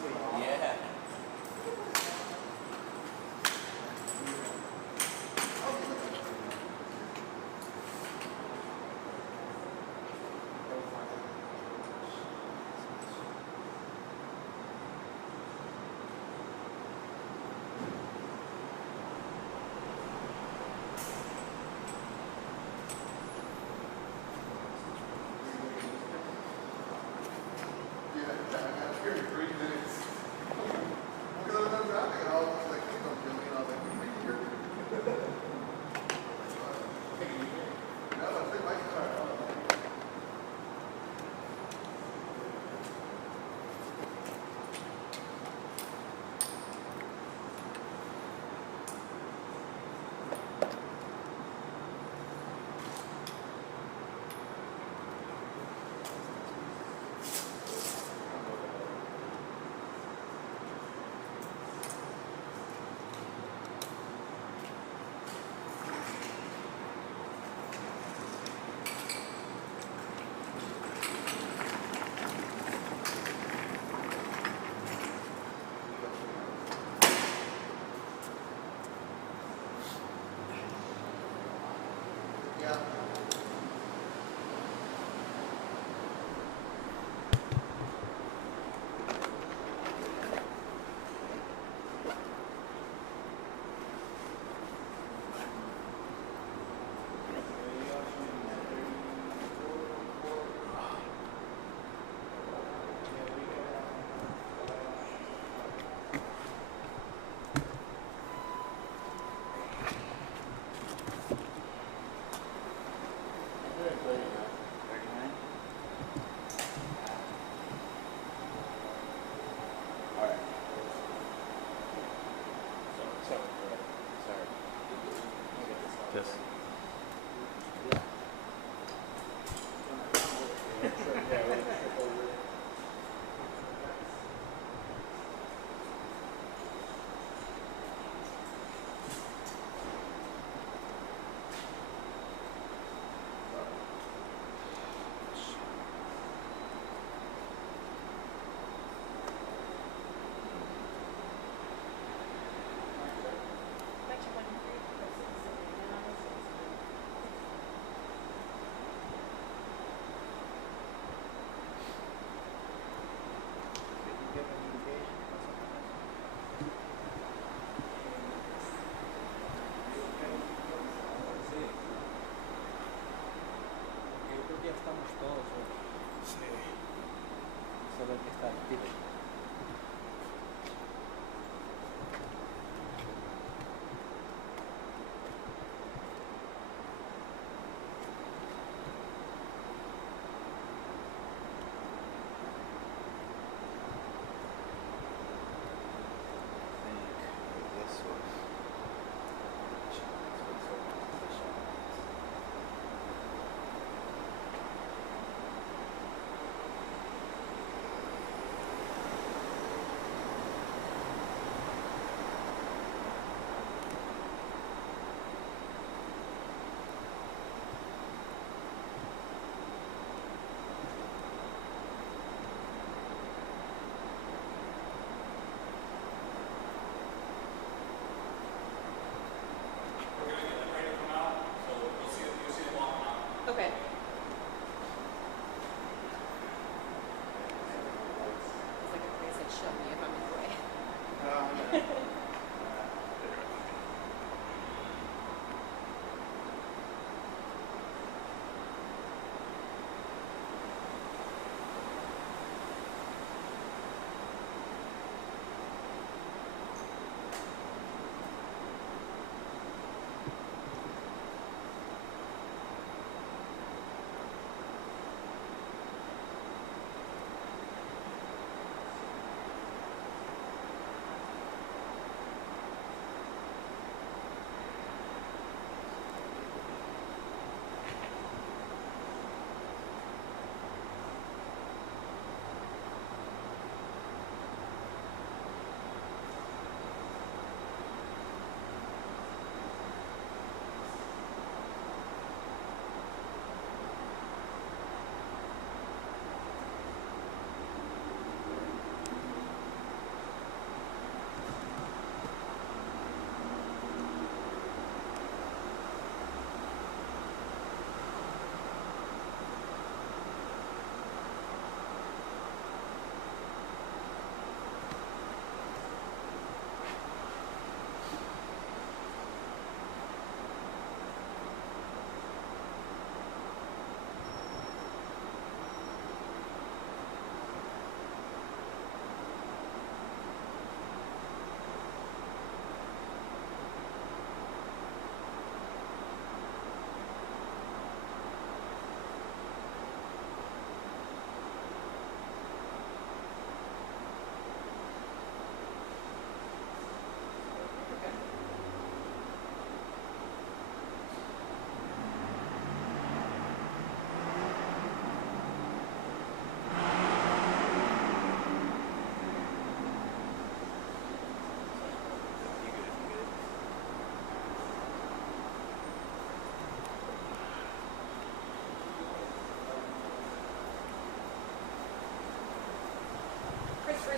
Yeah. Just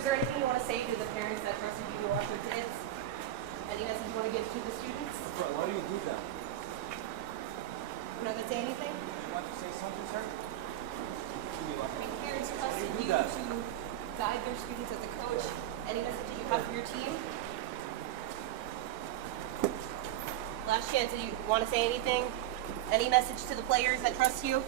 is there anything you want to say to the parents that trusted you to watch their kids? Any message you want to give to the students? Why do you do that? You're not going to say anything? You want to say something, sir? Parents trusted you to guide their students as a coach. Any message that you have for your team? Last chance, do you want to say anything? Any message to the players that trust you?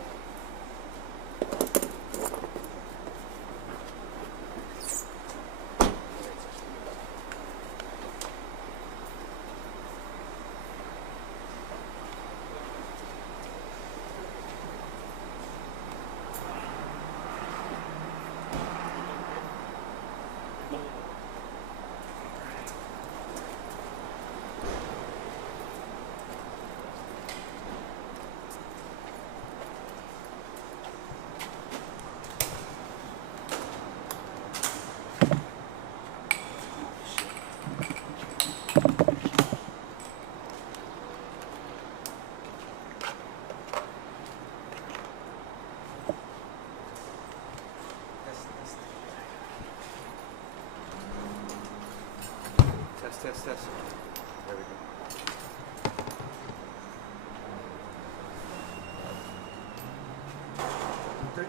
Test. There we go. Okay.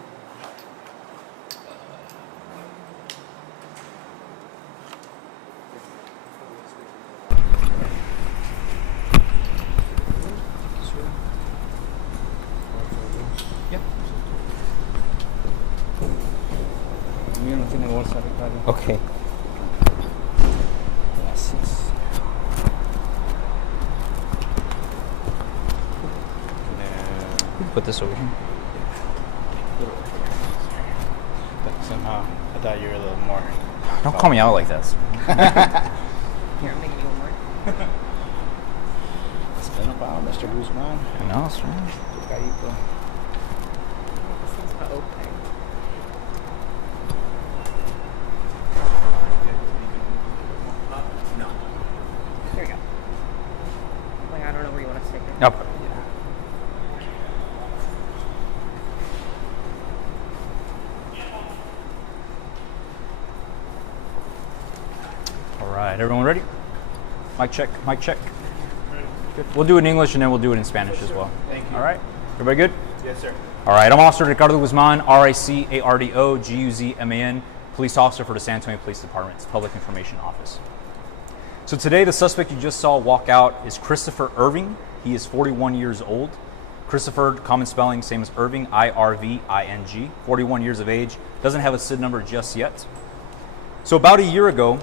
Ya. El mío no tiene bolsa, Ricardo. Ok. Gracias. Put this over here. Somehow, I thought you were a little more. Don't call me out like this. Here, I'm making you one more. It's been a while, Mr. Guzman. I know, it's right. Tocadito. This thing's not opening. No. There you go. Like, I don't know where you want to stick it. Nope. All right, everyone ready? Mic check, mic check. Good. We'll do it in English and then we'll do it in Spanish as well. Thank you. All right, everybody good? Yes, sir. All right, I'm Officer Ricardo Guzman, RICARDO GUZMAN, police officer for the San Antonio Police Department's Public Information Office. So today, the suspect you just saw walk out is Christopher Irving. He is 41 years old. Christopher, common spelling, same as Irving, IRVING, 41 years of age, doesn't have a SID number just yet. So about a year ago,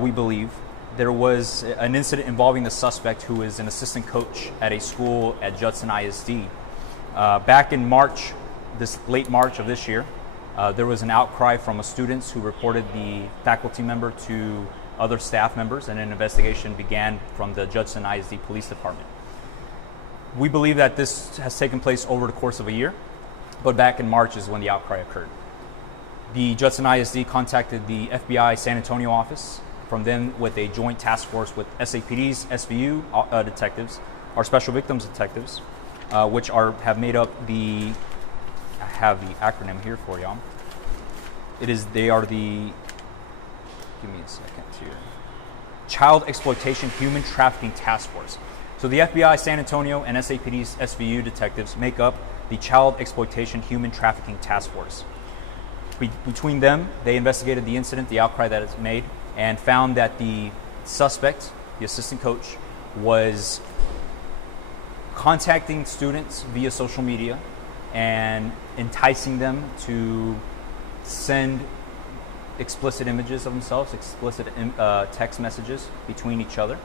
we believe, there was an incident involving the suspect who is an assistant coach at a school at Judson ISD. Back in March, late March of this year, there was an outcry from students who reported the faculty member to other staff members, and an investigation began from the Judson ISD Police Department. We believe that this has taken place over the course of a year, but back in March is when the outcry occurred. The Judson ISD contacted the FBI San Antonio office, from them with a joint task force with SAPD's SVU detectives, our special victims detectives, which have made up I have the acronym here for y'all. They are the, give me a second here, Child Exploitation Human Trafficking Task Force. So the FBI San Antonio and SAPD's SVU detectives make up the Child Exploitation Human Trafficking Task Force. Between them, they investigated the incident, the outcry that is made, and found that the suspect, the assistant coach, was contacting students via social media and enticing them to send explicit images of themselves, explicit text messages between each other.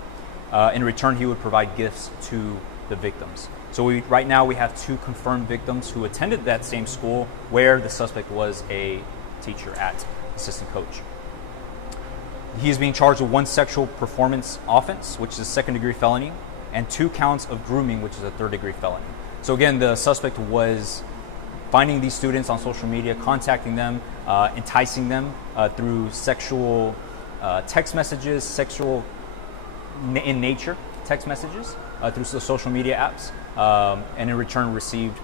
In return, he would provide gifts to the victims. So right now we have 2 confirmed victims who attended that same school where the suspect was a teacher at, assistant coach. He is being charged with 1 sexual performance offense, which is a 2nd-degree felony, and 2 counts of grooming, which is a 3rd-degree felony. So again, the suspect was finding these students on social media, contacting them, enticing them through sexual text messages, sexual in nature text messages through the social media apps, and in return received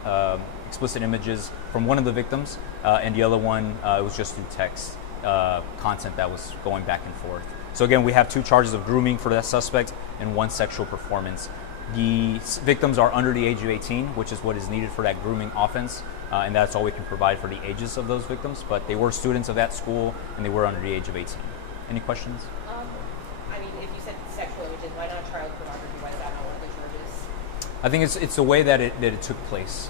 explicit images from one of the victims, and the other one it was just through text content that was going back and forth. So again, we have 2 charges of grooming for that suspect and 1 sexual performance. The victims are under the age of 18, which is what is needed for that grooming offense, and that's all we can provide for the ages of those victims, but they were students of that school and they were under the age of 18. Any questions? I mean, if you said sexual images, why not child pornography? Why is that not one of the charges? I think it's the way that it took place.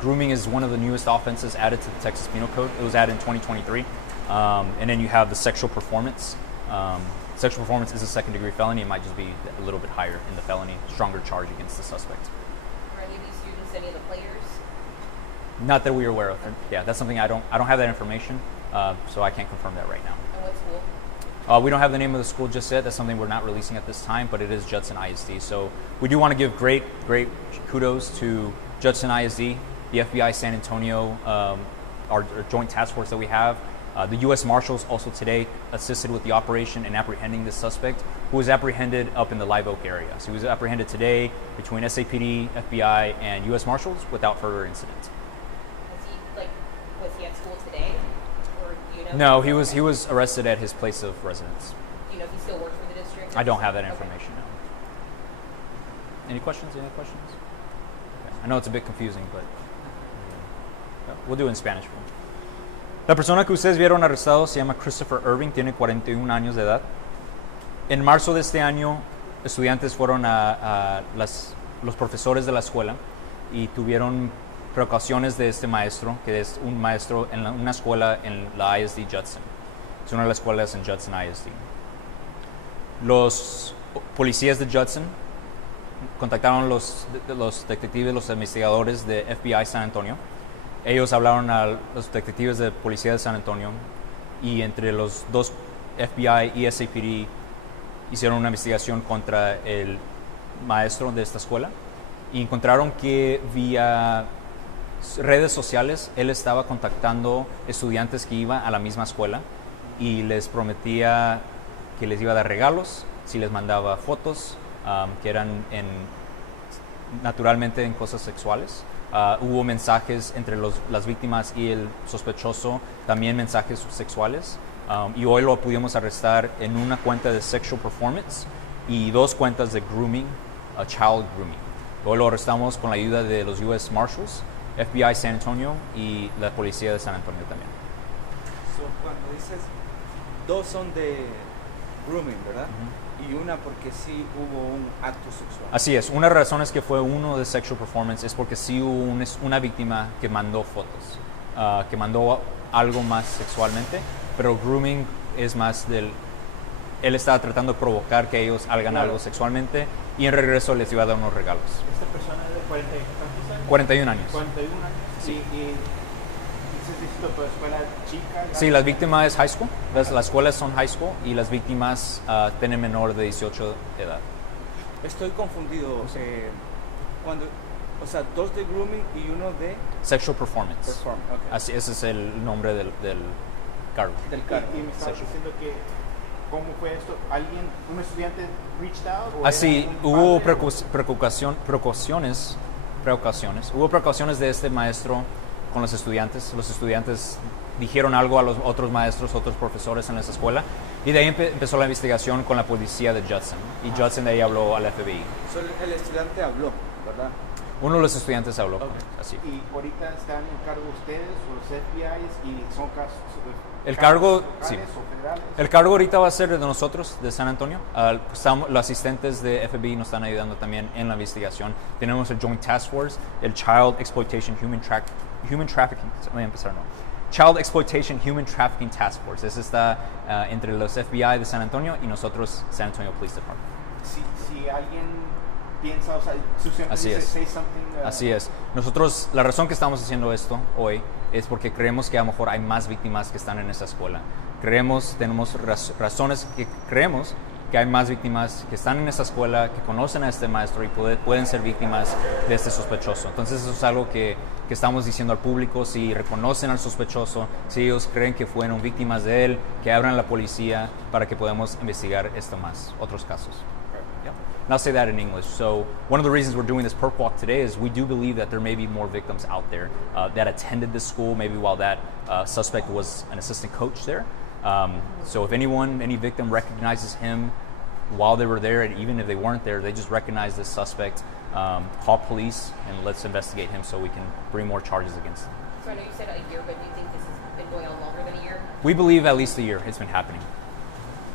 Grooming is one of the newest offenses added to the Texas Penal Code. It was added in 2023. And then you have the sexual performance. Sexual performance is a second-degree felony. It might just be a little bit higher in the felony, stronger charge against the suspect. Are any of these students any of the players? Not that we are aware of. Yeah, that's something I don't have that information, so I can't confirm that right now. And what school? We don't have the name of the school just yet. That's something we're not releasing at this time, but it is Judson ISD. So we do want to give great kudos to Judson ISD, the FBI San Antonio, our joint task force that we have. The U.S. Marshals also today assisted with the operation in apprehending this suspect, who was apprehended up in the Live Oak area. So he was apprehended today between SAPD, FBI, and U.S. Marshals without further incident. Was he at school today? Or do you know? No, he was arrested at his place of residence. Do you know if he still works for the district? I don't have that information now. Any questions? Okay. I know it's a bit confusing, but we'll do it in Spanish. La persona que ustedes vieron arrestado se llama Christopher Irving, tiene 41 años de edad. En marzo de este año, estudiantes fueron a los profesores de la escuela y tuvieron precauciones de este maestro, que es un maestro en una escuela en la ISD Judson. Es una de las escuelas en Judson ISD. Los policías de Judson contactaron los detectives, los investigadores de FBI San Antonio. Ellos hablaron a los detectives de policía de San Antonio y entre los 2 FBI y SAPD hicieron una investigación contra el maestro de esta escuela y encontraron que vía redes sociales él estaba contactando estudiantes que iban a la misma escuela y les prometía que les iba a dar regalos si les mandaba fotos que eran naturalmente en cosas sexuales. Hubo mensajes entre las víctimas y el sospechoso, también mensajes sexuales, y hoy lo pudimos arrestar en una cuenta de sexual performance y 2 cuentas de grooming, child grooming. Hoy lo arrestamos con la ayuda de los U.S. Marshals, FBI San Antonio y la policía de San Antonio también. So, cuando dices 2 son de grooming, ¿verdad? Y una porque sí hubo un acto sexual. Así es, una razón es que fue uno de sexual performance es porque sí hubo una víctima que mandó fotos, que mandó algo más sexualmente, pero grooming es más él estaba tratando de provocar que ellos hagan algo sexualmente y en regreso les iba a dar unos regalos. ¿Esta persona es de 40 y cuántos años? 41 años. 41 años. Sí. ¿Y es tu escuela chica? Sí, las víctimas es high school, las escuelas son high school y las víctimas tienen menor de 18 de edad. Estoy confundido. Cuando, o sea, 2 de grooming y 1 de Sexual performance. okay. Así, ese es el nombre del cargo. Del cargo. Y me estabas diciendo que, ¿cómo fue esto? ¿Un estudiante reached out? ¿O Así, era un hubo padre? precauciones de este maestro con los estudiantes. Los estudiantes dijeron algo a los otros maestros, otros profesores en esa escuela, y de ahí empezó la investigación con la policía de Judson, y Judson de ahí habló al FBI. So, el estudiante habló, ¿verdad? Uno de los estudiantes habló. Okay. Así. ¿Y ahorita están en cargo ustedes o los FBIs y son casos El cargo, locales sí. o federales? El cargo ahorita va a ser de nosotros, de San Antonio. Los asistentes de FBI nos están ayudando también en la investigación. Tenemos el Joint Task Force, el Child Exploitation Human Trafficking. Voy a empezar, ¿no? Child Exploitation Human Trafficking Task Force. Ese está entre los FBI de San Antonio y nosotros, San Antonio Police Department. Si alguien piensa, o sea, su siempre Así dice, es. say something. Así es. Nosotros, la razón que estamos haciendo esto hoy es porque creemos que a lo mejor hay más víctimas que están en esa escuela. Tenemos razones que creemos que hay más víctimas que están en esa escuela, que conocen a este maestro y pueden ser víctimas de este sospechoso. Entonces eso es algo que estamos diciendo al público: si reconocen al sospechoso, si ellos creen que fueron víctimas de él, que abran la policía para que podamos investigar otros casos. Yeah. And I'll say that in English. So one of the reasons we're doing this perp walk today is we do believe that there may be more victims out there that attended this school, maybe while that suspect was an assistant coach there. So if any victim recognizes him while they were there, and even if they weren't there, they just recognize this suspect, call police and let's investigate him so we can bring more charges against him. So I know you said a year, but do you think this has been going on longer than a year? We believe at least a year it's been happening.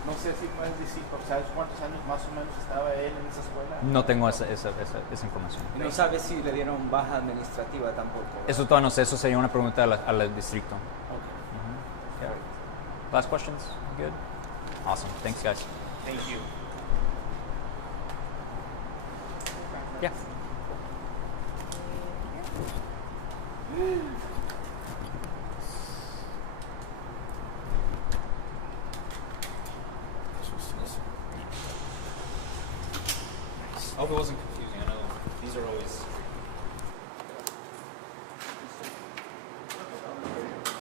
No sé si puedes decir, ¿sabes cuántos años más o menos estaba él en esa escuela? No tengo esa información. Y no sabe si le dieron baja administrativa tampoco. Eso todavía no sé, eso sería una pregunta al distrito. Okay. Yeah. Last questions? Good? Awesome. Thanks, guys. Thank you. Yeah.